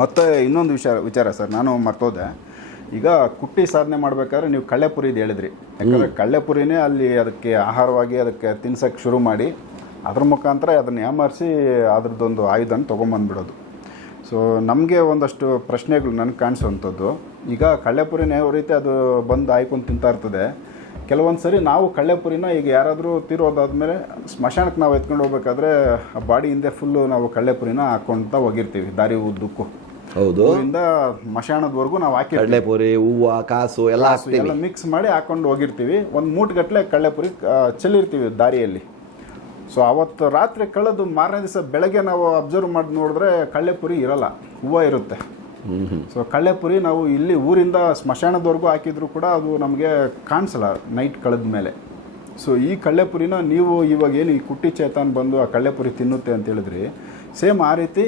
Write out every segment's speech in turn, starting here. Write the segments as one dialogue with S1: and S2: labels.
S1: ಮತ್ತು ಇನ್ನೊಂದು ವಿಚಾರ ವಿಚಾರ ಸರ್ ನಾನು ಮರ್ತೋದೆ. ಈಗ ಕುಟ್ಟಿ ಸಾಧನೆ ಮಾಡಬೇಕಾದ್ರೆ ನೀವು ಕಳ್ಳೆಪುರಿದು ಹೇಳಿದ್ರಿ. ಯಾಕಂದರೆ ಕಳ್ಳೆಪುರಿನೇ ಅಲ್ಲಿ ಅದಕ್ಕೆ ಆಹಾರವಾಗಿ ಅದಕ್ಕೆ ತಿನ್ಸೋಕ್ಕೆ ಶುರು ಮಾಡಿ ಅದ್ರ ಮುಖಾಂತರ ಅದನ್ನು ಯಾಮಾರಿಸಿ ಅದ್ರದ್ದೊಂದು ಆಯುಧನ ತೊಗೊಂಬಂದ್ಬಿಡೋದು. ಸೊ ನಮಗೆ ಒಂದಷ್ಟು ಪ್ರಶ್ನೆಗಳು ನನಗೆ ಕಾಣಿಸುವಂಥದ್ದು ಈಗ ಕಳ್ಳೆಪುರಿನೇ ಯಾವ ರೀತಿ ಅದು ಬಂದು ಆಯ್ಕೊಂಡು ತಿಂತಾ ಇರ್ತದೆ. ಕೆಲವೊಂದು ಸರಿ ನಾವು ಕಳ್ಳೆಪುರಿನ ಈಗ ಯಾರಾದರೂ ತೀರೋದಾದ್ಮೇಲೆ ಸ್ಮಶಾನಕ್ಕೆ ನಾವು ಎತ್ಕೊಂಡು ಹೋಗ್ಬೇಕಾದ್ರೆ ಆ ಬಾಡಿ ಹಿಂದೆ ಫುಲ್ಲು ನಾವು ಕಳ್ಳೆಪುರಿನ ಹಾಕ್ಕೊಳ್ತಾ ಹೋಗಿರ್ತೀವಿ ದಾರಿ ಉದ್ದಕ್ಕೂ ಹೌದು. ಇಂದ ಮಶಾಣದವರೆಗೂ ನಾವು ಹಾಕಿ
S2: ಕಳ್ಳೆಪುರಿ ಹೂವು ಕಾಸು ಎಲ್ಲ ಎಲ್ಲ
S1: ಮಿಕ್ಸ್ ಮಾಡಿ ಹಾಕೊಂಡು ಹೋಗಿರ್ತೀವಿ. ಒಂದು ಮೂಟ್ಗಟ್ಟಲೆ ಕಳ್ಳೆಪುರಿ ಚೆಲ್ಲಿರ್ತೀವಿ ದಾರಿಯಲ್ಲಿ. ಸೊ ಅವತ್ತು ರಾತ್ರಿ ಕಳೆದು ಮಾರನೇ ದಿವಸ ಬೆಳಗ್ಗೆ ನಾವು ಅಬ್ಸರ್ವ್ ಮಾಡಿ ನೋಡಿದ್ರೆ ಕಳ್ಳೆಪುರಿ ಇರಲ್ಲ. ಹೂವು ಇರುತ್ತೆ. ಸೊ ಕಳ್ಳೆಪುರಿ ನಾವು ಇಲ್ಲಿ ಊರಿಂದ ಸ್ಮಶಾನದವರೆಗೂ ಹಾಕಿದ್ರು ಕೂಡ ಅದು ನಮಗೆ ಕಾಣಿಸಲ್ಲ ನೈಟ್ ಕಳೆದ ಮೇಲೆ. ಸೊ ಈ ಕಳ್ಳೆಪುರಿನ ನೀವು ಇವಾಗ ಏನು ಈ ಕುಟ್ಟಿ ಚೇತನ್ ಬಂದು ಆ ಕಳ್ಳೆಪುರಿ ತಿನ್ನುತ್ತೆ ಅಂತ ಹೇಳಿದ್ರಿ ಸೇಮ್ ಆ ರೀತಿ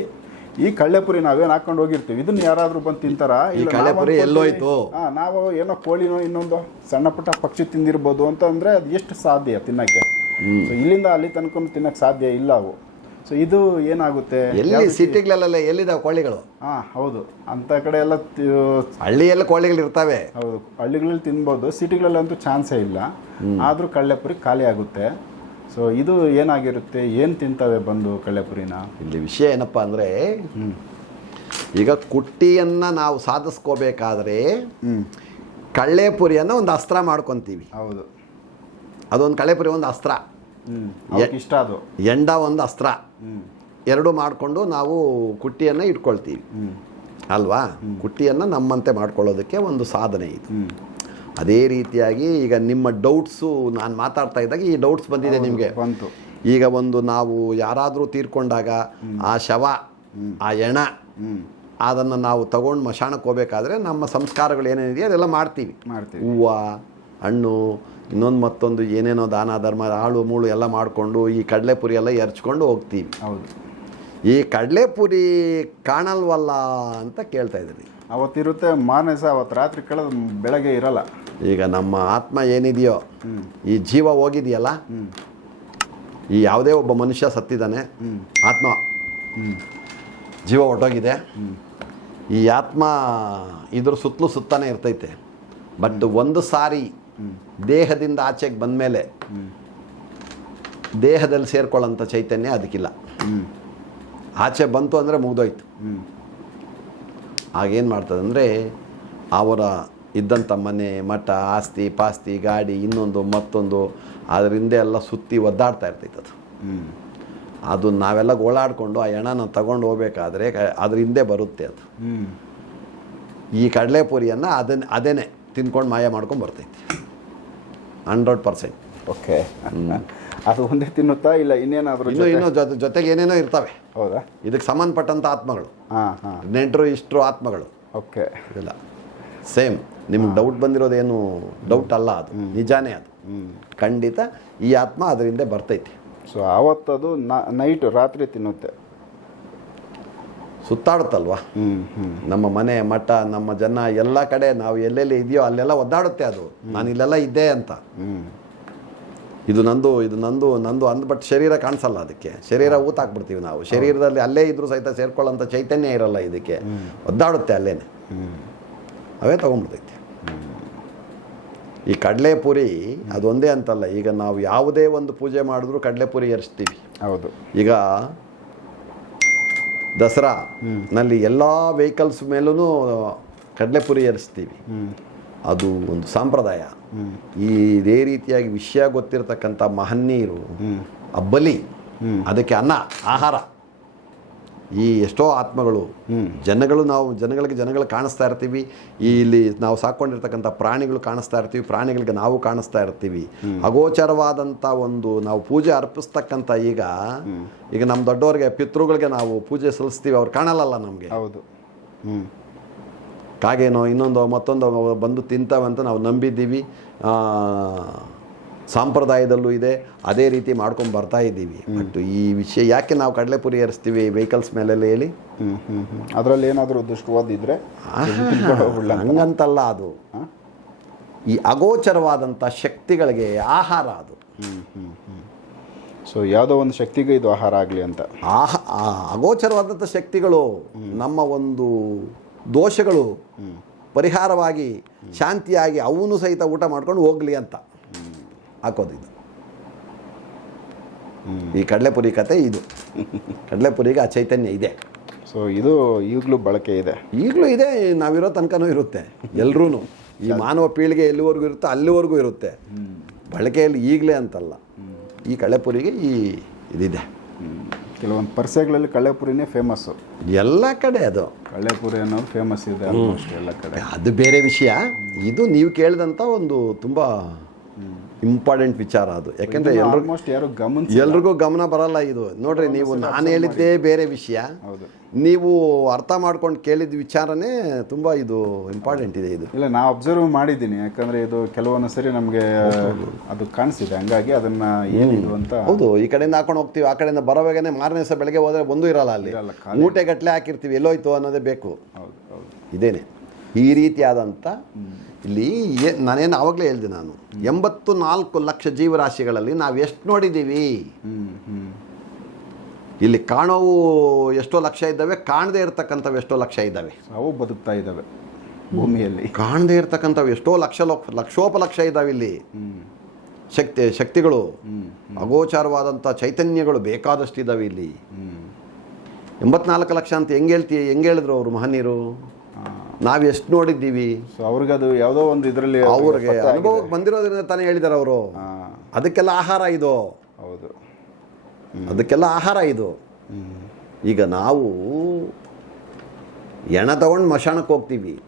S1: ಈ ಕಳ್ಳೆಪುರಿ ನಾವೇನು ಹಾಕೊಂಡು ಹೋಗಿರ್ತೀವಿ. ಇದನ್ನ ಯಾರಾದರೂ ಬಂದು ತಿಂತಾರಾ?
S2: ಈ ಕಳ್ಳೆಪುರಿ ಎಲ್ಲೋಯ್ತು?
S1: ಹಾಂ ನಾವು ಏನೋ ಕೋಳಿನೋ ಇನ್ನೊಂದು ಸಣ್ಣ ಪುಟ್ಟ ಪಕ್ಷಿ ತಿಂದಿರ್ಬೋದು ಅಂತ ಅಂದರೆ ಅದು ಎಷ್ಟು ಸಾಧ್ಯ ತಿನ್ನಕ್ಕೆ? ಸೊ ಇಲ್ಲಿಂದ ಅಲ್ಲಿ ತನಕ ತಿನ್ನಕ್ಕೆ ಸಾಧ್ಯ ಇಲ್ಲ ಅವು. ಸೊ ಇದು ಏನಾಗುತ್ತೆ?
S2: ಎಲ್ಲಿ ಸಿಟಿಗಳಲ್ಲೆಲ್ಲ ಎಲ್ಲಿದಾವೆ ಕೋಳಿಗಳು?
S1: ಹಾಂ ಹೌದು. ಅಂತ ಕಡೆ ಎಲ್ಲ
S2: ಹಳ್ಳಿಯಲ್ಲ ಕೋಳಿಗಳು ಇರ್ತವೆ.
S1: ಹೌದು. ಹಳ್ಳಿಗಳಲ್ಲಿ ತಿನ್ಬೋದು. ಸಿಟಿಗಳಲ್ಲಂತೂ ಚಾನ್ಸೇ ಇಲ್ಲ. ಆದರೂ ಕಳ್ಳೆಪುರಿ ಖಾಲಿ ಆಗುತ್ತೆ. ಸೊ ಇದು ಏನಾಗಿರುತ್ತೆ? ಏನು ತಿಂತವೆ ಬಂದು ಕಳ್ಳೆಪುರಿನ?
S2: ಇಲ್ಲಿ ವಿಷಯ ಏನಪ್ಪ ಅಂದರೆ ಈಗ ಕುಟ್ಟಿಯನ್ನು ನಾವು ಸಾಧಿಸ್ಕೋಬೇಕಾದ್ರೆ ಕಳ್ಳೆಪುರಿಯನ್ನು ಒಂದು ಅಸ್ತ್ರ ಮಾಡ್ಕೊತೀವಿ. ಹೌದು. ಅದೊಂದು ಕಳ್ಳೆಪುರಿ ಒಂದು ಅಸ್ತ್ರ. ಇಷ್ಟ ಅದು. ಎಂಡ ಒಂದು ಅಸ್ತ್ರ. ಎರಡು ಮಾಡಿಕೊಂಡು ನಾವು ಕುಟ್ಟಿಯನ್ನು ಇಟ್ಕೊಳ್ತೀವಿ. ಅಲ್ವಾ? ಕುಟ್ಟಿಯನ್ನು ನಮ್ಮಂತೆ ಮಾಡ್ಕೊಳ್ಳೋದಕ್ಕೆ ಒಂದು ಸಾಧನೆ ಇದು. ಅದೇ ರೀತಿಯಾಗಿ ಈಗ ನಿಮ್ಮ ಡೌಟ್ಸು ನಾನು ಮಾತಾಡ್ತಾ ಇದ್ದಾಗ ಈ ಡೌಟ್ಸ್ ಬಂದಿದೆ ನಿಮಗೆ. ಬಂತು. ಈಗ ಒಂದು ನಾವು ಯಾರಾದರೂ ತೀರ್ಕೊಂಡಾಗ ಆ ಶವ ಆ ಎಣ ಅದನ್ನು ನಾವು ತಗೊಂಡು ಮಶಾಣಕ್ಕೆ ಹೋಗ್ಬೇಕಾದ್ರೆ ನಮ್ಮ ಸಂಸ್ಕಾರಗಳು ಏನೇನಿದೆಯೋ ಅದೆಲ್ಲ ಮಾಡ್ತೀವಿ. ಮಾಡ್ತೀವಿ. ಹೂವು ಹಣ್ಣು ಇನ್ನೊಂದು ಮತ್ತೊಂದು ಏನೇನೋ ದಾನ ಧರ್ಮ ಹಾಳು ಮೂಳು ಎಲ್ಲ ಮಾಡಿಕೊಂಡು ಈ ಕಡಲೆಪುರಿ ಎಲ್ಲ ಎರ್ಚ್ಕೊಂಡು ಹೋಗ್ತೀವಿ. ಹೌದು. ಈ ಕಡಲೆಪುರಿ ಕಾಣಲ್ವಲ್ಲ ಅಂತ ಕೇಳ್ತಾ ಇದ್ದೀನಿ.
S1: ಅವತ್ತಿರುತ್ತೆ ಮಾನಸ ಅವತ್ತು ರಾತ್ರಿ ಕಳೆದ ಬೆಳಗ್ಗೆ ಇರಲ್ಲ.
S2: ಈಗ ನಮ್ಮ ಆತ್ಮ ಏನಿದೆಯೋ ಈ ಜೀವ ಹೋಗಿದೆಯಲ್ಲ ಈ ಯಾವುದೇ ಒಬ್ಬ ಮನುಷ್ಯ ಸತ್ತಿದ್ದಾನೆ ಆತ್ಮ ಜೀವ ಹೊರಟೋಗಿದೆ. ಈ ಆತ್ಮ ಇದ್ರ ಸುತ್ತಲೂ ಸುತ್ತಾನೆ ಇರ್ತೈತೆ. ಬಟ್ ಒಂದು ಸಾರಿ ದೇಹದಿಂದ ಆಚೆಗೆ ಬಂದಮೇಲೆ ಮೇಲೆ ದೇಹದಲ್ಲಿ ಸೇರ್ಕೊಳ್ಳೋಂಥ ಚೈತನ್ಯ ಅದಕ್ಕಿಲ್ಲ. ಆಚೆ ಬಂತು ಅಂದರೆ ಮುಗ್ದೋಯ್ತು. ಆಗೇನು ಮಾಡ್ತದಂದರೆ ಅವರ ಇದ್ದಂಥ ಮನೆ, ಮಠ, ಆಸ್ತಿ, ಪಾಸ್ತಿ, ಗಾಡಿ, ಇನ್ನೊಂದು, ಮತ್ತೊಂದು ಅದ್ರ ಹಿಂದೆ ಎಲ್ಲ ಸುತ್ತಿ ಒದ್ದಾಡ್ತಾ ಇರ್ತೈತೆ ಅದು. ಅದು ನಾವೆಲ್ಲ ಗೋಳಾಡಿಕೊಂಡು ಆ ಎಣನ ತಗೊಂಡು ಹೋಗ್ಬೇಕಾದ್ರೆ ಅದ್ರ ಹಿಂದೆ ಬರುತ್ತೆ ಅದು. ಈ ಕಡಲೆಪುರಿಯನ್ನು ಅದನ್ನ ಅದೇನೆ ತಿನ್ಕೊಂಡು ಮಾಯ ಮಾಡ್ಕೊಂಡು ಬರ್ತೈತಿ. Hundred percent.
S1: ಓಕೆ. ಅದು ಒಂದೇ ತಿನ್ನುತ್ತಾ ಇಲ್ಲ ಇನ್ನೇನಾದರೂ ಇನ್ನೂ ಇನ್ನೂ
S2: ಜೊತೆ? ಜೊತೆಗೆ ಏನೇನೋ ಇರ್ತವೆ. ಹೌದಾ? ಇದಕ್ಕೆ ಸಂಬಂಧಪಟ್ಟಂಥ ಆತ್ಮಗಳು. ಹಾಂ ಹಾಂ. ನೆಂಟರು ಇಷ್ಟರು ಆತ್ಮಗಳು. ಓಕೆ. ಇಲ್ಲ. ಸೇಮ್. ನಿಮ್ಗೆ ಡೌಟ್ ಬಂದಿರೋದೇನು ಡೌಟ್ ಅಲ್ಲ ಅದು. ನಿಜಾನೇ ಅದು. ಖಂಡಿತ ಈ ಆತ್ಮ ಅದರಿಂದ ಬರ್ತೈತಿ.
S1: ಸೊ ಆವತ್ತದು ನೈಟ್ ರಾತ್ರಿ ತಿನ್ನುತ್ತೆ.
S2: ಸುತ್ತಾಡುತ್ತಲ್ವಾ? ನಮ್ಮ ಮನೆ ಮಠ ನಮ್ಮ ಜನ ಎಲ್ಲ ಕಡೆ ನಾವು ಎಲ್ಲೆಲ್ಲಿ ಇದೆಯೋ ಅಲ್ಲೆಲ್ಲ ಒದ್ದಾಡುತ್ತೆ ಅದು. ನಾನು ಇಲ್ಲೆಲ್ಲ ಇದ್ದೆ ಅಂತ. ಇದು ನಂದು ಇದು ನಂದು ನಂದು ಅಂದ್ ಬಟ್ ಶರೀರ ಕಾಣಿಸಲ್ಲ ಅದಕ್ಕೆ. ಶರೀರ ಊತಾಕ್ಬಿಡ್ತೀವಿ ನಾವು. ಶರೀರದಲ್ಲಿ ಅಲ್ಲೇ ಇದ್ರೂ ಸಹಿತ ಸೇರ್ಕೊಳ್ಳೋಂಥ ಚೈತನ್ಯ ಇರಲ್ಲ ಇದಕ್ಕೆ. ಒದ್ದಾಡುತ್ತೆ ಅಲ್ಲೇನೆ. ಅವೇ ತೊಗೊಂಡ್ಬಿಡ್ತೈತಿ. ಈ ಕಡಲೆಪುರಿ ಅದೊಂದೇ ಅಂತಲ್ಲ. ಈಗ ನಾವು ಯಾವುದೇ ಒಂದು ಪೂಜೆ ಮಾಡಿದ್ರೂ ಕಡಲೆಪುರಿ ಎರಿಸ್ತೀವಿ ಹೌದು. ಈಗ ದಸರಾ ನಲ್ಲಿ ಎಲ್ಲ ವೆಹಿಕಲ್ಸ್ ಮೇಲೂ ಕಡಲೆಪುರಿ ಎರಿಸ್ತೀವಿ ಅದು ಒಂದು ಸಂಪ್ರದಾಯ. ಈ ಇದೇ ರೀತಿಯಾಗಿ ವಿಷಯ ಗೊತ್ತಿರತಕ್ಕಂಥ ಮಹನ್ನೀರು ಅಬ್ಬಲಿ ಅದಕ್ಕೆ ಅನ್ನ ಆಹಾರ. ಈ ಎಷ್ಟೋ ಆತ್ಮಗಳು. ಜನಗಳು ನಾವು ಜನಗಳಿಗೆ ಜನಗಳು ಕಾಣಿಸ್ತಾ ಇರ್ತೀವಿ. ಈ ಇಲ್ಲಿ ನಾವು ಸಾಕೊಂಡಿರ್ತಕ್ಕಂಥ ಪ್ರಾಣಿಗಳು ಕಾಣಿಸ್ತಾ ಇರ್ತೀವಿ ಪ್ರಾಣಿಗಳಿಗೆ ನಾವು ಕಾಣಿಸ್ತಾ ಇರ್ತೀವಿ. ಅಗೋಚರವಾದಂಥ ಒಂದು ನಾವು ಪೂಜೆ ಅರ್ಪಿಸ್ತಕ್ಕಂಥ ಈಗ ಈಗ ನಮ್ಮ ದೊಡ್ಡವರಿಗೆ ಪಿತೃಗಳಿಗೆ ನಾವು ಪೂಜೆ ಸಲ್ಲಿಸ್ತೀವಿ ಅವ್ರು ಕಾಣಲ್ಲ ನಮಗೆ. ಹೌದು. ಹ್ಞೂ ಕಾಗೇನೋ ಇನ್ನೊಂದು ಮತ್ತೊಂದು ಬಂದು ತಿಂತಾವಂತ ಅಂತ ನಾವು ನಂಬಿದ್ದೀವಿ. ಸಾಂಪ್ರದಾಯದಲ್ಲೂ ಇದೆ. ಅದೇ ರೀತಿ ಮಾಡ್ಕೊಂಡು ಬರ್ತಾ ಇದ್ದೀವಿ. ಬಟ್ ಈ ವಿಷಯ ಯಾಕೆ ನಾವು ಕಡಲೆಪುರಿ ಏರಿಸ್ತೀವಿ? ವೆಹಿಕಲ್ಸ್ ಮೇಲೆಲ್ಲ ಹೇಳಿ.
S1: ಅದರಲ್ಲಿ ಏನಾದರೂ ದುಷ್ಟವಾದಿದ್ರೆ?
S2: ಹಂಗಂತಲ್ಲ ಅದು. ಈ ಅಗೋಚರವಾದಂಥ ಶಕ್ತಿಗಳಿಗೆ ಆಹಾರ ಅದು.
S1: ಸೊ ಯಾವುದೋ ಒಂದು ಶಕ್ತಿಗೆ ಇದು ಆಹಾರ ಆಗಲಿ ಅಂತ.
S2: ಆಹ ಅಗೋಚರವಾದಂಥ ಶಕ್ತಿಗಳು ನಮ್ಮ ಒಂದು ದೋಷಗಳು ಪರಿಹಾರವಾಗಿ ಶಾಂತಿಯಾಗಿ ಅವನು ಸಹಿತ ಊಟ ಮಾಡ್ಕೊಂಡು ಹೋಗಲಿ ಅಂತ. ಹಾಕೋದಿದು ಈ ಕಡಲೆಪುರಿ ಕತೆ ಇದು. ಕಡಲೆಪುರಿಗೆ ಆ ಚೈತನ್ಯ ಇದೆ.
S1: ಸೊ ಇದು ಈಗಲೂ ಬಳಕೆ ಇದೆ.
S2: ಈಗಲೂ ಇದೆ ನಾವಿರೋ ತನಕನೂ ಇರುತ್ತೆ. ಎಲ್ಲರೂ ಈ ಮಾನವ ಪೀಳಿಗೆ ಎಲ್ಲಿವರೆಗೂ ಇರುತ್ತೋ ಅಲ್ಲಿವರೆಗೂ ಇರುತ್ತೆ. ಬಳಕೆಯಲ್ಲಿ ಈಗಲೇ ಅಂತಲ್ಲ. ಈ ಕಡಲೆಪುರಿಗೆ ಈ ಇದಿದೆ.
S1: ಕೆಲವೊಂದು ಪರ್ಸೆಗಳಲ್ಲಿ ಕಳ್ಳೆಪುರಿನೇ ಫೇಮಸ್ಸು
S2: ಎಲ್ಲ ಕಡೆ ಅದು.
S1: ಕಳ್ಳೆಪುರಿ ಅನ್ನೋದು ಫೇಮಸ್ ಇದೆ ಆಲ್ಮೋಸ್ಟ್ ಎಲ್ಲ ಕಡೆ.
S2: ಅದು ಬೇರೆ ವಿಷಯ. ಇದು ನೀವು ಕೇಳಿದಂಥ ಒಂದು ತುಂಬ ಇಂಪಾರ್ಟೆಂಟ್ ವಿಚಾರ ಅದು.
S1: ಯಾಕೆಂದರೆ ಎಲ್ರಿಗೂ ಆಲ್ಮೋಸ್ಟ್ ಯಾರು ಗಮನ
S2: ಎಲ್ರಿಗೂ ಗಮನ ಬರಲ್ಲ ಇದು. ನೋಡ್ರಿ ನೀವು ನಾನು ಹೇಳಿದ್ದೇ ಬೇರೆ ವಿಷಯ. ಹೌದು. ನೀವು ಅರ್ಥ ಮಾಡ್ಕೊಂಡು ಕೇಳಿದ ವಿಚಾರನೇ ತುಂಬ ಇದು ಇಂಪಾರ್ಟೆಂಟ್ ಇದೆ ಇದು.
S1: ಇಲ್ಲ ನಾ ಅಬ್ಸರ್ವ್ ಮಾಡಿದ್ದೀನಿ. ಯಾಕಂದ್ರೆ ಇದು ಕೆಲವೊಂದು ಸರಿ ನಮಗೆ ಅದು ಕಾಣಿಸಿದೆ. ಹಂಗಾಗಿ ಅದನ್ನ ಏನಿದು ಅಂತ
S2: ಹೌದು ಈ ಕಡೆಯಿಂದ ಹಾಕೊಂಡು ಹೋಗ್ತೀವಿ. ಆ ಕಡೆಯಿಂದ ಬರೋವಾಗನೇ ಮಾರನೇ ದಿವಸ ಬೆಳಗ್ಗೆ ಹೋದ್ರೆ ಒಂದೂ ಇರಲ್ಲ ಅಲ್ಲಿ. ಮೂಟೆ ಗಟ್ಟಲೆ ಹಾಕಿರ್ತೀವಿ. ಎಲ್ಲೋಯ್ತು ಅನ್ನೋದೇ ಬೇಕು. ಹೌದು ಹೌದು. ಇದೇನೆ. ಈ ರೀತಿಯಾದಂಥ ಇಲ್ಲಿ ನಾನೇನು ಆವಾಗಲೇ ಹೇಳಿದೆ ನಾನು. ಎಂಬತ್ತು ನಾಲ್ಕು ಲಕ್ಷ ಜೀವರಾಶಿಗಳಲ್ಲಿ ನಾವು ಎಷ್ಟು ನೋಡಿದ್ದೀವಿ? ಇಲ್ಲಿ ಕಾಣೋವು ಎಷ್ಟೋ ಲಕ್ಷ ಇದ್ದಾವೆ ಕಾಣದೇ ಇರತಕ್ಕಂಥವು ಎಷ್ಟೋ ಲಕ್ಷ ಇದ್ದಾವೆ.
S1: ಅವು ಬದುಕ್ತಾ ಇದ್ದಾವೆ ಭೂಮಿಯಲ್ಲಿ.
S2: ಕಾಣದೇ ಇರತಕ್ಕಂಥವು ಎಷ್ಟೋ ಲಕ್ಷ ಲಕ್ಷ ಲಕ್ಷೋಪಲಕ್ಷ ಇದ್ದಾವೆ ಇಲ್ಲಿ. ಶಕ್ತಿ ಶಕ್ತಿಗಳು ಅಗೋಚಾರವಾದಂಥ ಚೈತನ್ಯಗಳು ಬೇಕಾದಷ್ಟು ಇದ್ದಾವೆ ಇಲ್ಲಿ ಎಂಬತ್ನಾಲ್ಕು ಲಕ್ಷ ಅಂತ ಹೆಂಗೆ ಹೇಳ್ತಿ ಹೆಂಗೆ ಹೇಳಿದ್ರು ಅವರು ಮಹನೀಯರು? ನಾವು ಎಷ್ಟು ನೋಡಿದ್ದೀವಿ?
S1: ಸೊ ಅವ್ರಿಗದು ಯಾವುದೋ ಒಂದು ಇದರಲ್ಲಿ
S2: ಅವ್ರಿಗೆ ಅನುಭವಕ್ಕೆ ಬಂದಿರೋದ್ರಿಂದ ತಾನೇ ಹೇಳಿದಾರೆ ಅವರು. ಅದಕ್ಕೆಲ್ಲ ಆಹಾರ ಇದು. ಹೌದು. ಅದಕ್ಕೆಲ್ಲ ಆಹಾರ ಇದು. ಈಗ ನಾವು ಎಣ ತಗೊಂಡು ಮಶಾಣಕ್ಕೆ ಹೋಗ್ತೀವಿ.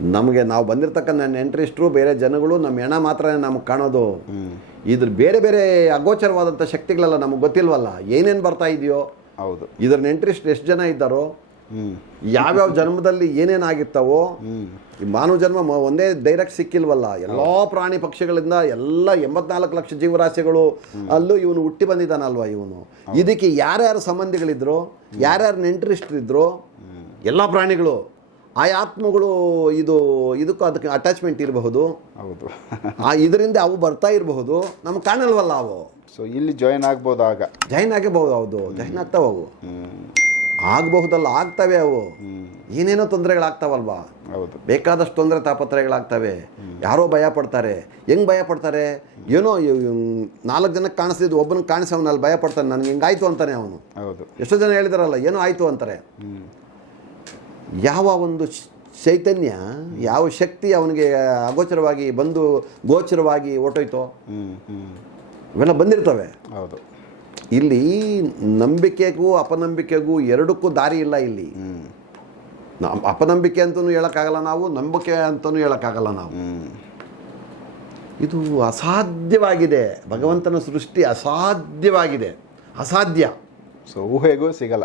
S2: ನಮಗೆ ನಾವು ಬಂದಿರತಕ್ಕಂಥ ನೆಂಟ್ರಿಸ್ಟ್ರು ಬೇರೆ ಜನಗಳು ನಮ್ಮ ಎಣ ಮಾತ್ರ ನಮಗೆ ಕಾಣೋದು. ಇದ್ರ ಬೇರೆ ಬೇರೆ ಅಗೋಚರವಾದಂಥ ಶಕ್ತಿಗಳೆಲ್ಲ ನಮಗೆ ಗೊತ್ತಿಲ್ವಲ್ಲ? ಏನೇನು ಬರ್ತಾ ಇದೆಯೋ? ಹೌದು. ಇದ್ರ ನೆಂಟ್ರಿಸ್ಟ್ ಎಷ್ಟು ಜನ ಇದ್ದಾರೋ ಯಾವ್ಯಾವ ಜನ್ಮದಲ್ಲಿ ಏನೇನಾಗಿರ್ತಾವೋ ಈ ಮಾನವ ಜನ್ಮ ಒಂದೇ ಡೈರೆಕ್ಟ್ ಸಿಕ್ಕಿಲ್ವಲ್ಲ. ಎಲ್ಲ ಪ್ರಾಣಿ ಪಕ್ಷಿಗಳಿಂದ ಎಲ್ಲ ಎಂಬತ್ನಾಲ್ಕು ಲಕ್ಷ ಜೀವರಾಶಿಗಳು ಅಲ್ಲೂ ಇವನು ಹುಟ್ಟಿ ಬಂದಿದ್ದಾನಲ್ವಾ ಇವನು. ಇದಕ್ಕೆ ಯಾರ್ಯಾರು ಸಂಬಂಧಿಗಳಿದ್ರು ಯಾರ್ಯಾರು ನೆಂಟರಿಷ್ಟ್ರಿದ್ರು ಎಲ್ಲ ಪ್ರಾಣಿಗಳು ಆ ಆತ್ಮಗಳು ಇದು ಇದಕ್ಕೂ ಅದಕ್ಕೆ ಅಟ್ಯಾಚ್ಮೆಂಟ್ ಇರಬಹುದು. ಹೌದು. ಆ ಇದರಿಂದ ಅವು ಬರ್ತಾ ಇರಬಹುದು. ನಮ್ಗೆ ಕಾಣಲ್ವಲ್ಲ ಅವು.
S1: ಸೊ ಇಲ್ಲಿ ಜಾಯಿನ್ ಆಗ್ಬೋದು ಆಗ
S2: ಜಾಯಿನ್ ಆಗಬಹುದು ಹೌದು. ಜೈನ್ ಆಗ್ತಾವ ಅವು. ಹ್ಮ್. ಆಗಬಹುದಲ್ಲ ಆಗ್ತವೆ ಅವು. ಏನೇನೋ ತೊಂದರೆಗಳಾಗ್ತಾವಲ್ವಾ? ಹೌದು. ಬೇಕಾದಷ್ಟು ತೊಂದರೆ ತಾಪತ್ರಯಗಳಾಗ್ತವೆ. ಯಾರೋ ಭಯ ಪಡ್ತಾರೆ ಹೆಂಗ್ ಭಯ ಪಡ್ತಾರೆ ಏನೋ ನಾಲ್ಕು ಜನಕ್ಕೆ ಕಾಣಿಸ್ತಿದ್ದು ಒಬ್ಬನಿಗೆ ಕಾಣಿಸಿ ಅವನಲ್ಲಿ ಭಯ ಪಡ್ತಾನೆ ನನಗೆ ಹಿಂಗಾಯ್ತು ಅಂತಾನೆ ಅವನು. ಹೌದು. ಎಷ್ಟೋ ಜನ ಹೇಳಿದಾರಲ್ಲ ಏನೋ ಆಯಿತು ಅಂತಾರೆ. ಯಾವ ಒಂದು ಚೈತನ್ಯ ಯಾವ ಶಕ್ತಿ ಅವನಿಗೆ ಅಗೋಚರವಾಗಿ ಬಂದು ಗೋಚರವಾಗಿ ಹ್ಮ್. ಇವೆಲ್ಲ ಬಂದಿರ್ತವೆ. ಹೌದು. ಇಲ್ಲಿ ನಂಬಿಕೆಗೂ ಅಪನಂಬಿಕೆಗೂ ಎರಡಕ್ಕೂ ದಾರಿ ಇಲ್ಲ ಇಲ್ಲಿ. ಅಪನಂಬಿಕೆ ಅಂತಲೂ ಹೇಳೋಕ್ಕಾಗಲ್ಲ ನಾವು, ನಂಬಿಕೆ ಅಂತಲೂ ಹೇಳೋಕ್ಕಾಗಲ್ಲ ನಾವು. ಇದು ಅಸಾಧ್ಯವಾಗಿದೆ. ಭಗವಂತನ ಸೃಷ್ಟಿ ಅಸಾಧ್ಯವಾಗಿದೆ. ಅಸಾಧ್ಯ.
S1: ಸೊ ಊಹೆಗೂ ಸಿಗಲ್ಲ.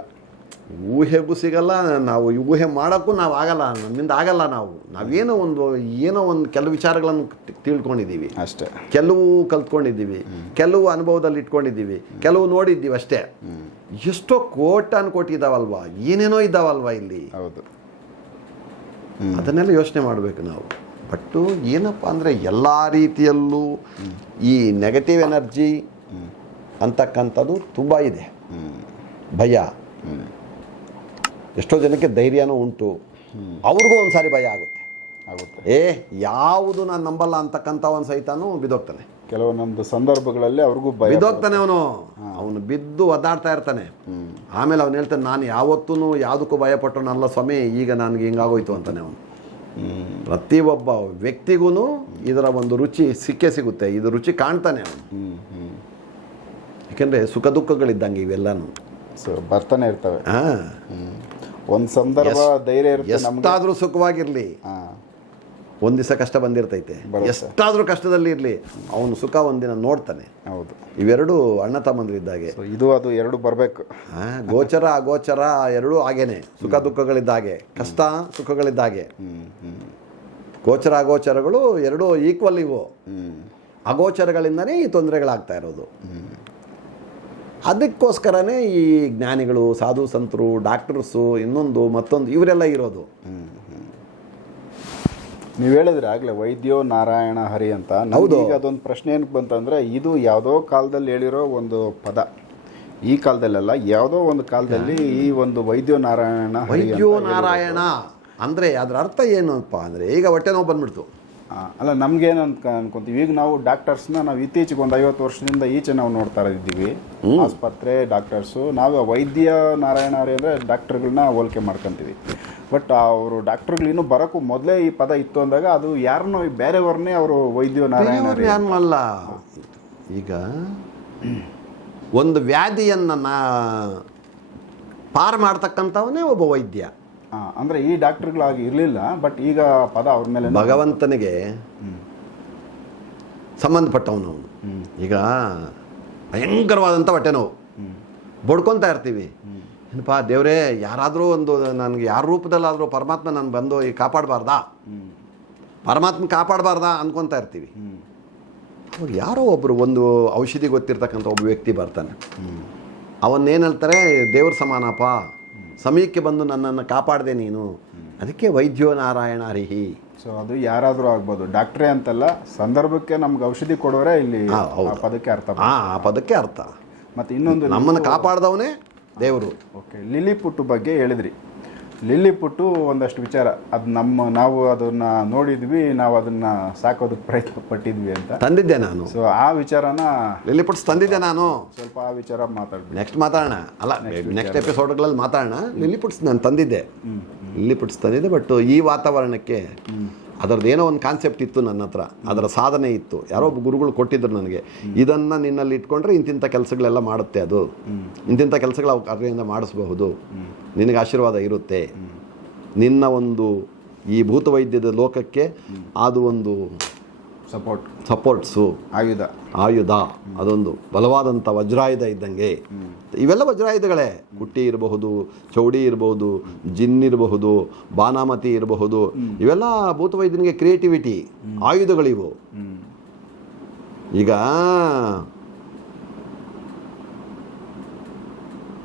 S2: ಊಹೆಗೂ ಸಿಗಲ್ಲ ನಾವು ಈ ಊಹೆ ಮಾಡೋಕ್ಕೂ ನಾವು ಆಗಲ್ಲ ನಮ್ಮಿಂದ ಆಗಲ್ಲ ನಾವು. ನಾವೇನೋ ಒಂದು ಏನೋ ಒಂದು ಕೆಲವು ವಿಚಾರಗಳನ್ನು ತಿಳ್ಕೊಂಡಿದ್ದೀವಿ. ಅಷ್ಟೇ. ಕೆಲವು ಕಲ್ತ್ಕೊಂಡಿದ್ದೀವಿ. ಕೆಲವು ಅನುಭವದಲ್ಲಿ ಇಟ್ಕೊಂಡಿದ್ದೀವಿ. ಕೆಲವು ನೋಡಿದ್ದೀವಿ ಅಷ್ಟೇ. ಎಷ್ಟೋ ಕೋಟಾನು ಕೋಟಿ ಇದಾವಲ್ವಾ? ಏನೇನೋ ಇದ್ದಾವಲ್ವಾ ಇಲ್ಲಿ? ಹೌದು. ಅದನ್ನೆಲ್ಲ ಯೋಚನೆ ಮಾಡಬೇಕು ನಾವು. ಬಟ್ಟು ಏನಪ್ಪ ಅಂದರೆ ಎಲ್ಲ ರೀತಿಯಲ್ಲೂ ಈ ನೆಗೆಟಿವ್ ಎನರ್ಜಿ ಅಂತಕ್ಕಂಥದ್ದು ತುಂಬ ಇದೆ. ಭಯ. ಎಷ್ಟೋ ಜನಕ್ಕೆ ಧೈರ್ಯನೂ ಉಂಟು. ಅವ್ರಿಗೂ ಒಂದು ಸಾರಿ ಭಯ ಆಗುತ್ತೆ. ಆಗುತ್ತೆ. ಏ ಯಾವುದು ನಾನು ನಂಬಲ್ಲ ಅಂತಕ್ಕಂಥ ಒಂದು ಸಹಿತನೂ ಬಿದ್ದೋಗ್ತಾನೆ.
S1: ಕೆಲವೊಂದೊಂದು ಸಂದರ್ಭಗಳಲ್ಲಿ ಅವ್ರಿಗೂ ಭಯ ಬಿದ್ದೋಗ್ತಾನೆ ಅವನು.
S2: ಅವನು ಬಿದ್ದು ಒದ್ದಾಡ್ತಾ ಇರ್ತಾನೆ. ಆಮೇಲೆ ಅವನು ಹೇಳ್ತಾನೆ ನಾನು ಯಾವತ್ತೂ ಯಾವುದಕ್ಕೂ ಭಯಪಟ್ಟವನಲ್ಲ ಸ್ವಾಮಿ ಈಗ ನನಗೆ ಹಿಂಗಾಗೋಯ್ತು ಅಂತಾನೆ ಅವನು. ಪ್ರತಿ ಪ್ರತಿಯೊಬ್ಬ ವ್ಯಕ್ತಿಗೂ ಇದರ ಒಂದು ರುಚಿ ಸಿಕ್ಕೇ ಸಿಗುತ್ತೆ. ಇದು ರುಚಿ ಕಾಣ್ತಾನೆ ಅವನು. ಯಾಕೆಂದರೆ ಸುಖ ದುಃಖಗಳಿದ್ದಂಗೆ ಇವೆಲ್ಲನೂ.
S1: ಸೊ ಬರ್ತಾನೆ ಇರ್ತವೆ. ಹಾಂ. ಒಂದ್ ಸಂದರ್ಭ ಧೈರ್ಯ ಇರುತ್ತೆ
S2: ನಮ್ಗೆ. ಎಷ್ಟಾದರೂ ಸುಖವಾಗಿರಲಿ. ಹಾಂ ಒಂದು ದಿವಸ ಕಷ್ಟ ಬಂದಿರ್ತೈತೆ. ಬರುತ್ತೆ. ಎಷ್ಟಾದರೂ ಕಷ್ಟದಲ್ಲಿ ಇರಲಿ ಅವನು ಸುಖ ಒಂದಿನ ನೋಡ್ತಾನೆ. ಹೌದು. ಇವೆರಡು ಅಣ್ಣ ತಮ್ಮಂದ್ರಿದ್ದಾಗೆ ಸೊ
S1: ಇದು ಅದು ಎರಡು ಬರಬೇಕು.
S2: ಆ, ಗೋಚರ ಅಗೋಚರ ಎರಡೂ ಹಾಗೇನೆ. ಸುಖ ದುಃಖಗಳಿದ್ದಾಗೆ. ಕಷ್ಟ ಸುಖಗಳಿದ್ದಾಗೆ. ಗೋಚರ ಅಗೋಚರಗಳು ಎರಡೂ ಈಕ್ವಲ್ ಇವು. ಅಗೋಚರಗಳಿಂದನೇ ಈ ತೊಂದರೆಗಳಾಗ್ತಾ ಇರೋದು. ಅದಕ್ಕೋಸ್ಕರನೇ ಈ ಜ್ಞಾನಿಗಳು ಸಾಧು ಸಂತರು ಡಾಕ್ಟರ್ಸು ಇನ್ನೊಂದು ಮತ್ತೊಂದು ಇವರೆಲ್ಲ ಇರೋದು.
S1: ನೀವು ಹೇಳಿದ್ರೆ ಆಗ್ಲೇ ವೈದ್ಯೋ ನಾರಾಯಣ ಹರಿ ಅಂತ. ಹೌದು. ಈಗ ಅದೊಂದು ಪ್ರಶ್ನೆ ಏನಕ್ಕೆ ಬಂತಂದರೆ ಇದು ಯಾವುದೋ ಕಾಲದಲ್ಲಿ ಹೇಳಿರೋ ಒಂದು ಪದ. ಈ ಕಾಲದಲ್ಲೆಲ್ಲ ಯಾವುದೋ ಒಂದು ಕಾಲದಲ್ಲಿ ಈ ಒಂದು ವೈದ್ಯೋ ನಾರಾಯಣ
S2: ವೈದ್ಯೋ ನಾರಾಯಣ. ಅಂದರೆ ಅದರ ಅರ್ಥ ಏನಪ್ಪ ಅಂದರೆ ಈಗ ಹೊಟ್ಟೆ ನೋವು ಬಂದ್ಬಿಡ್ತು.
S1: ಅಲ್ಲ ನಮ್ಗೇನು ಅನ್ಕ ಅನ್ಕೊಂತೀವಿ. ಈಗ ನಾವು ಡಾಕ್ಟರ್ಸ್ನ ನಾವು ಇತ್ತೀಚೆಗೆ ಒಂದು ಐವತ್ತು ವರ್ಷದಿಂದ ಈಚೆ ನಾವು ನೋಡ್ತಾ ಇದ್ದೀವಿ. ಆಸ್ಪತ್ರೆ ಡಾಕ್ಟರ್ಸು. ನಾವು ವೈದ್ಯ ನಾರಾಯಣ ಅವರೇ ಅಂದರೆ ಡಾಕ್ಟರ್ಗಳನ್ನ ಹೋಲಿಕೆ ಮಾಡ್ಕೊಂತೀವಿ. ಬಟ್ ಅವರು ಡಾಕ್ಟರ್ಗಳು ಇನ್ನೂ ಬರೋಕ್ಕೂ ಮೊದಲೇ ಈ ಪದ ಇತ್ತು ಅಂದಾಗ ಅದು ಯಾರನ್ನೋ ಬೇರೆಯವ್ರನ್ನೇ ಅವರು ವೈದ್ಯ
S2: ನಾರಾಯಣ ಅಲ್ಲ. ಈಗ ಒಂದು ವ್ಯಾಧಿಯನ್ನು ನಾ ಪಾರು ಮಾಡ್ತಕ್ಕಂಥವನೇ ಒಬ್ಬ ವೈದ್ಯ.
S1: ಅಂದ್ರೆ ಈ ಡಾಕ್ಟರ್ಗಳಾಗಿ ಇರಲಿಲ್ಲ ಬಟ್ ಈಗ ಪದ ಅವ್ರ ಮೇಲೆ
S2: ಭಗವಂತನಿಗೆ ಸಂಬಂಧಪಟ್ಟವನು ಅವನು. ಈಗ ಭಯಂಕರವಾದಂಥ ಹೊಟ್ಟೆ ನೋವು. ಬಡ್ಕೊತಾ ಇರ್ತೀವಿ. ಏನಪ್ಪ ದೇವರೇ ಯಾರಾದರೂ ಒಂದು ನನಗೆ ಯಾರ ರೂಪದಲ್ಲಾದರೂ ಪರಮಾತ್ಮ ನಾನು ಬಂದು ಈಗ ಕಾಪಾಡಬಾರ್ದಾ? ಪರಮಾತ್ಮ ಕಾಪಾಡಬಾರ್ದಾ ಅಂದ್ಕೊತಾ ಇರ್ತೀವಿ. ಅವಾಗ ಯಾರೋ ಒಬ್ಬರು ಒಂದು ಔಷಧಿ ಗೊತ್ತಿರ್ತಕ್ಕಂಥ ಒಬ್ಬ ವ್ಯಕ್ತಿ ಬರ್ತಾನೆ. ಅವನ್ನೇನು ಹೇಳ್ತಾರೆ ದೇವ್ರ ಸಮಾನಪ್ಪ ಸಮಯಕ್ಕೆ ಬಂದು ನನ್ನನ್ನು ಕಾಪಾಡಿದೆ ನೀನು. ಅದಕ್ಕೆ ವೈದ್ಯೋ ನಾರಾಯಣ ಅರಿಹಿ
S1: ಸೊ ಅದು ಯಾರಾದರೂ ಆಗ್ಬೋದು. ಡಾಕ್ಟ್ರೇ ಅಂತಲ್ಲ ಸಂದರ್ಭಕ್ಕೆ ನಮ್ಗೆ ಔಷಧಿ ಕೊಡೋರೆ ಇಲ್ಲಿ ಹಾ, ಪದಕ್ಕೆ ಅರ್ಥ
S2: ಆ ಆ ಪದಕ್ಕೆ ಅರ್ಥ. ಮತ್ತೆ ಇನ್ನೊಂದು ನಮ್ಮನ್ನು ಕಾಪಾಡ್ದವನೇ ದೇವರು.
S1: ಓಕೆ ಲಿಲಿ ಪುಟ್ಟು ಬಗ್ಗೆ ಹೇಳಿದ್ರಿ. ಲಿಲ್ಲಿ ಪುಟ್ಟು ಒಂದಷ್ಟು ವಿಚಾರ. ಅದು ನಮ್ಮ ನಾವು ಅದನ್ನ ನೋಡಿದ್ವಿ ನಾವು ಅದನ್ನ ಸಾಕೋದಕ್ಕೆ ಪ್ರಯತ್ನ ಪಟ್ಟಿದ್ವಿ ಅಂತ.
S2: ತಂದಿದ್ದೆ ನಾನು.
S1: ಸೊ ಆ ವಿಚಾರನ
S2: ಲಿಲ್ಲಿಪುಟ್ಸ್ ತಂದಿದ್ದೆ ನಾನು.
S1: ಸ್ವಲ್ಪ ಆ ವಿಚಾರ ಮಾತಾಡ್ಬೇಕು.
S2: ನೆಕ್ಸ್ಟ್ ಮಾತಾಡೋಣ. ಅಲ್ಲ ನೆಕ್ಸ್ಟ್ ಎಪಿಸೋಡ್ಗಳಲ್ಲಿ ಮಾತಾಡೋಣ. ಲಿಲ್ಲಿಪುಟ್ಸ್ ನಾನು ತಂದಿದ್ದೆ. ಲಿಲ್ಲಿಪುಟ್ಸ್ ತಂದಿದ್ದೆ ಬಟ್ ಈ ವಾತಾವರಣಕ್ಕೆ ಅದರದ್ದು ಏನೋ ಒಂದು ಕಾನ್ಸೆಪ್ಟ್ ಇತ್ತು ನನ್ನ ಹತ್ರ ಅದರ ಸಾಧನೆ ಇತ್ತು. ಯಾರೋ ಒಬ್ಬ ಗುರುಗಳು ಕೊಟ್ಟಿದ್ರು ನನಗೆ ಇದನ್ನು ನಿನ್ನಲ್ಲಿ ಇಟ್ಕೊಂಡ್ರೆ ಇಂತಿಂಥ ಕೆಲಸಗಳೆಲ್ಲ ಮಾಡುತ್ತೆ ಅದು. ಇಂತಿಂಥ ಕೆಲಸಗಳು ಅವು ಅದರಿಂದ ಮಾಡಿಸಬಹುದು. ನಿನಗೆ ಆಶೀರ್ವಾದ ಇರುತ್ತೆ. ನಿನ್ನ ಒಂದು ಈ ಭೂತವೈದ್ಯದ ಲೋಕಕ್ಕೆ ಅದು ಒಂದು ಸಪೋರ್ಟ್ ಸಪೋರ್ಟ್ಸು ಆಯುಧ. ಆಯುಧ, ಅದೊಂದು ಬಲವಾದಂಥ ವಜ್ರಾಯುಧ ಇದ್ದಂಗೆ. ಇವೆಲ್ಲ ವಜ್ರಾಯುಧಗಳೇ. ಕುಟ್ಟಿ ಇರಬಹುದು, ಚೌಡಿ ಇರಬಹುದು, ಜಿನ್ ಇರಬಹುದು ಬಾನಾಮತಿ ಇರಬಹುದು. ಇವೆಲ್ಲ ಭೂತವೈದ್ಯನಿಗೆ ಕ್ರಿಯೇಟಿವಿಟಿ, ಆಯುಧಗಳಿವು. ಈಗ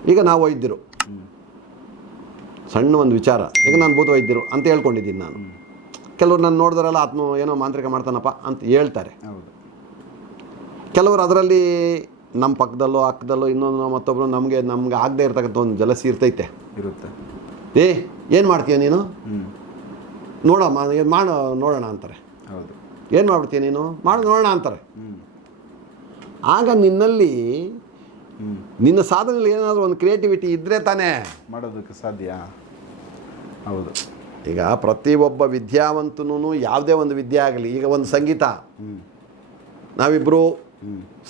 S2: ಈಗ ನಾವು ವೈದ್ಯರು. ಸಣ್ಣ ಒಂದು ವಿಚಾರ. ಈಗ ನಾನು ಭೂತ ವೈದ್ಯರು ಅಂತ ಹೇಳ್ಕೊಂಡಿದ್ದೀನಿ ನಾನು. ಕೆಲವರು ನಾನು ನೋಡಿದ್ರಲ್ಲ, ಆತ್ಮ ಏನೋ ಮಾಂತ್ರಿಕ ಮಾಡ್ತಾನಪ್ಪ ಅಂತ ಹೇಳ್ತಾರೆ. ಹೌದು. ಕೆಲವರು ಅದರಲ್ಲಿ ನಮ್ಮ ಪಕ್ಕದಲ್ಲೋ ಅಕ್ಕದಲ್ಲೋ ಇನ್ನೊಂದು ಮತ್ತೊಬ್ಬರು ನಮಗೆ ನಮ್ಗೆ ಆಗದೆ ಇರ್ತಕ್ಕಂಥ ಒಂದು ಜಲಸಿ ಇರ್ತೈತೆ. ಇರುತ್ತೆ. ಏ ಏನು ಮಾಡ್ತೀಯ ನೀನು? ನೋಡಮ್ಮ ಮಾಡು ನೋಡೋಣ ಅಂತಾರೆ. ಹೌದು. ಏನು ಮಾಡ್ಬಿಡ್ತೀಯ ನೀನು? ಮಾಡು ನೋಡೋಣ ಅಂತಾರೆ. ಆಗ ನಿನ್ನಲ್ಲಿ ನಿನ್ನ ಸಾಧನೆಯಲ್ಲಿ ಏನಾದರೂ ಒಂದು ಕ್ರಿಯೇಟಿವಿಟಿ ಇದ್ದರೆ ತಾನೇ.
S1: ಮಾಡೋದಕ್ಕೆ ಸಾಧ್ಯ.
S2: ಹೌದು. ಈಗ ಪ್ರತಿಯೊಬ್ಬ ವಿದ್ಯಾವಂತನೂ ಯಾವುದೇ ಒಂದು ವಿದ್ಯೆ ಆಗಲಿ ಈಗ ಒಂದು ಸಂಗೀತ. ನಾವಿಬ್ಬರು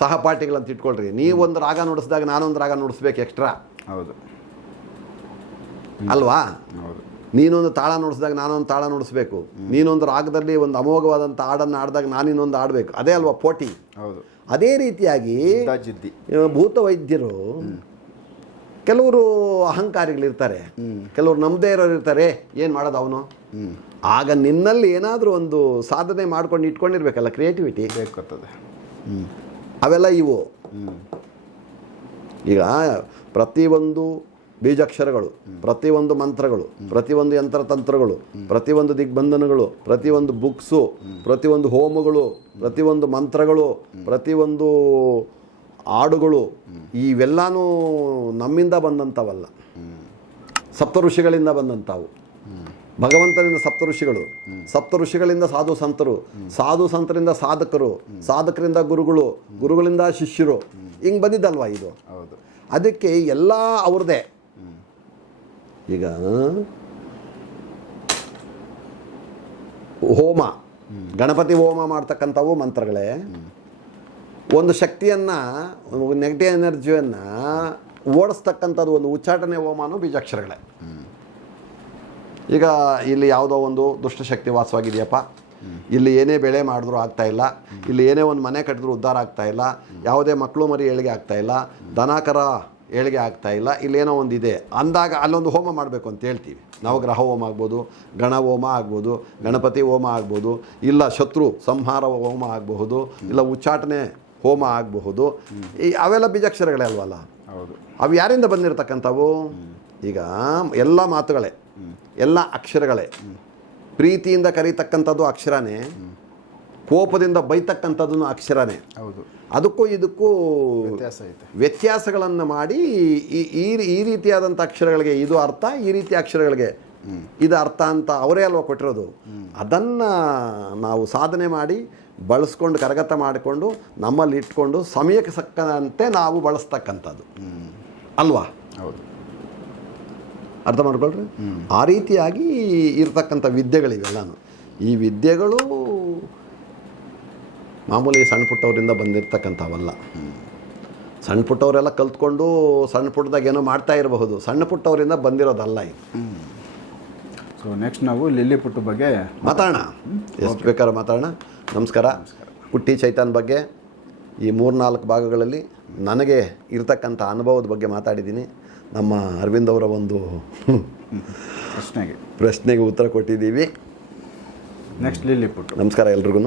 S2: ಸಹಪಾಠಿಗಳಂತ ಇಟ್ಕೊಳ್ರಿ. ನೀವೊಂದು ಒಂದು ರಾಗ ನುಡಿಸಿದಾಗ ನಾನೊಂದು ರಾಗ ನುಡಿಸ್ಬೇಕು ಎಕ್ಸ್ಟ್ರಾ ಹೌದು. ಅಲ್ವಾ? ಹೌದು. ನೀನೊಂದು ತಾಳ ನುಡಿಸಿದಾಗ ನಾನೊಂದು ತಾಳ ನುಡಿಸ್ಬೇಕು. ನೀನೊಂದು ರಾಗದಲ್ಲಿ ಒಂದು ಅಮೋಘವಾದಂಥ ಹಾಡನ್ನು ಆಡಿದಾಗ ನಾನಿನ್ನೊಂದು ಆಡಬೇಕು ಅದೇ ಅಲ್ವಾ ಪೋಟಿ? ಹೌದು. ಅದೇ ರೀತಿಯಾಗಿ ಭೂತ ವೈದ್ಯರು ಕೆಲವರು ಅಹಂಕಾರಿಗಳಿರ್ತಾರೆ. ಕೆಲವರು ನಮ್ಮದೇ ಇರೋರು ಇರ್ತಾರೆ. ಏನು ಮಾಡೋದು ಅವನು? ಆಗ ನಿನ್ನಲ್ಲಿ ಏನಾದರೂ ಒಂದು ಸಾಧನೆ ಮಾಡ್ಕೊಂಡು ಇಟ್ಕೊಂಡಿರ್ಬೇಕಲ್ಲ ಕ್ರಿಯೇಟಿವಿಟಿ ಬೇಕಾಗ್ತದೆ. ಅವೆಲ್ಲ ಇವು. ಈಗ ಪ್ರತಿಯೊಂದು ಬೀಜಾಕ್ಷರಗಳು, ಪ್ರತಿಯೊಂದು ಮಂತ್ರಗಳು, ಪ್ರತಿಯೊಂದು ಯಂತ್ರತಂತ್ರಗಳು, ಪ್ರತಿಯೊಂದು ದಿಗ್ಬಂಧನಗಳು, ಪ್ರತಿಯೊಂದು ಬುಕ್ಸು, ಪ್ರತಿಯೊಂದು ಹೋಮಗಳು, ಪ್ರತಿಯೊಂದು ಮಂತ್ರಗಳು, ಪ್ರತಿಯೊಂದು ಹಾಡುಗಳು, ಇವೆಲ್ಲನೂ ನಮ್ಮಿಂದ ಬಂದಂಥವಲ್ಲ. ಸಪ್ತ ಋಷಿಗಳಿಂದ ಬಂದಂಥವು. ಭಗವಂತನಿಂದ ಸಪ್ತ ಋಷಿಗಳು ಸಪ್ತ ಋಷಿಗಳಿಂದ ಸಾಧು ಸಂತರು ಸಾಧು ಸಂತರಿಂದ ಸಾಧಕರು ಸಾಧಕರಿಂದ ಗುರುಗಳು ಗುರುಗಳಿಂದ ಶಿಷ್ಯರು ಹಿಂಗೆ ಬಂದಿದ್ದಲ್ವ ಇದು? ಹೌದು. ಅದಕ್ಕೆ ಎಲ್ಲ ಅವ್ರದ್ದೇ. ಈಗ ಹೋಮ ಗಣಪತಿ ಹೋಮ ಮಾಡ್ತಕ್ಕಂಥವು ಮಂತ್ರಗಳೇ. ಒಂದು ಶಕ್ತಿಯನ್ನು ನೆಗೆಟಿವ್ ಎನರ್ಜಿಯನ್ನು ಓಡಿಸ್ತಕ್ಕಂಥದ್ದು ಒಂದು ಉಚ್ಚಾಟನೆ ಹೋಮಾನು ಬೀಜಾಕ್ಷರಗಳೇ. ಈಗ ಇಲ್ಲಿ ಯಾವುದೋ ಒಂದು ದುಷ್ಟಶಕ್ತಿ ವಾಸವಾಗಿದೆಯಪ್ಪ. ಇಲ್ಲಿ ಏನೇ ಬೆಳೆ ಮಾಡಿದ್ರು ಆಗ್ತಾ ಇಲ್ಲ. ಇಲ್ಲಿ ಏನೇ ಒಂದು ಮನೆ ಕಟ್ಟಿದ್ರು ಉದ್ಧಾರ ಆಗ್ತಾ ಇಲ್ಲ. ಯಾವುದೇ ಮಕ್ಕಳು ಮರಿ ಏಳಿಗೆ ಆಗ್ತಾ ಇಲ್ಲ. ದನಕರ ಏಳಿಗೆ ಆಗ್ತಾ ಇಲ್ಲ. ಇಲ್ಲೇನೋ ಒಂದು ಇದೆ. ಅಂದಾಗ ಅಲ್ಲೊಂದು ಹೋಮ ಮಾಡಬೇಕು ಅಂತ ಹೇಳ್ತೀವಿ. ನಾವು ಗ್ರಹ ಹೋಮ ಆಗ್ಬೋದು ಗಣ ಹೋಮ ಆಗ್ಬೋದು ಗಣಪತಿ ಹೋಮ ಆಗ್ಬೋದು ಇಲ್ಲ ಶತ್ರು ಸಂಹಾರ ಹೋಮ ಆಗಬಹುದು ಇಲ್ಲ ಉಚ್ಚಾಟನೆ ಹೋಮ ಆಗಬಹುದು. ಈ ಅವೆಲ್ಲ ಬೀಜಾಕ್ಷರಗಳೇ ಅಲ್ವಲ್ಲ? ಹೌದು. ಅವು ಯಾರಿಂದ ಬಂದಿರತಕ್ಕಂಥವು? ಈಗ ಎಲ್ಲ ಮಾತುಗಳೇ. ಎಲ್ಲ ಅಕ್ಷರಗಳೇ. ಪ್ರೀತಿಯಿಂದ ಕರೀತಕ್ಕಂಥದ್ದು ಅಕ್ಷರನೇ ಕೋಪದಿಂದ ಬೈತಕ್ಕಂಥದ್ದು ಅಕ್ಷರನೇ. ಹೌದು. ಅದಕ್ಕೂ ಇದಕ್ಕೂ
S1: ವ್ಯತ್ಯಾಸ ಐತೆ.
S2: ವ್ಯತ್ಯಾಸಗಳನ್ನು ಮಾಡಿ ಈ ಈ ಈ ರೀತಿಯಾದಂಥ ಅಕ್ಷರಗಳಿಗೆ ಇದು ಅರ್ಥ ಈ ರೀತಿಯ ಅಕ್ಷರಗಳಿಗೆ ಇದು ಅರ್ಥ ಅಂತ ಅವರೇ ಅಲ್ವಾ ಕೊಟ್ಟಿರೋದು. ಅದನ್ನು ನಾವು ಸಾಧನೆ ಮಾಡಿ ಬಳಸ್ಕೊಂಡು ಕರಗತ ಮಾಡಿಕೊಂಡು ನಮ್ಮಲ್ಲಿ ಇಟ್ಕೊಂಡು ಸಮಯಕ್ಕೆ ಸಕ್ಕಂತೆ ನಾವು ಬಳಸ್ತಕ್ಕಂಥದ್ದು. ಅಲ್ವಾ? ಹೌದು. ಅರ್ಥ ಮಾಡ್ಕೊಳ್ರಿ? ಆ ರೀತಿಯಾಗಿ ಇರತಕ್ಕಂಥ ವಿದ್ಯೆಗಳಿವೆಲ್ಲನೂ ಈ ವಿದ್ಯೆಗಳು ಮಾಮೂಲಿ ಸಣ್ಣ ಪುಟ್ಟವರಿಂದ ಬಂದಿರತಕ್ಕಂಥವಲ್ಲ. ಸಣ್ಣ ಪುಟ್ಟವರೆಲ್ಲ ಕಲ್ತ್ಕೊಂಡು ಸಣ್ಣ ಪುಟ್ಟದಾಗ ಏನೋ ಮಾಡ್ತಾ ಇರಬಹುದು. ಸಣ್ಣ ಪುಟ್ಟವರಿಂದ ಬಂದಿರೋದಲ್ಲ ಇದು.
S1: ಸೊ ನೆಕ್ಸ್ಟ್ ನಾವು ಲಿಲ್ಲಿ ಪುಟ್ಟು ಬಗ್ಗೆ
S2: ಮಾತಾಡೋಣ. ಎಷ್ಟು ಬೇಕಾದ್ರೂ ಮಾತಾಡೋಣ. ನಮಸ್ಕಾರ. ಪುಟ್ಟಿ ಚೈತನ್ ಬಗ್ಗೆ ಈ ಮೂರ್ನಾಲ್ಕು ಭಾಗಗಳಲ್ಲಿ ನನಗೆ ಇರತಕ್ಕಂಥ ಅನುಭವದ ಬಗ್ಗೆ ಮಾತಾಡಿದ್ದೀನಿ. ನಮ್ಮ ಅರವಿಂದ್ ಅವರ ಒಂದು ಪ್ರಶ್ನೆಗೆ. ಪ್ರಶ್ನೆಗೆ ಉತ್ತರ ಕೊಟ್ಟಿದ್ದೀವಿ.
S1: ನೆಕ್ಸ್ಟ್ ಲಿಲ್ಲಿ ಪುಟ್ಟು
S2: ನಮಸ್ಕಾರ ಎಲ್ರಿಗೂ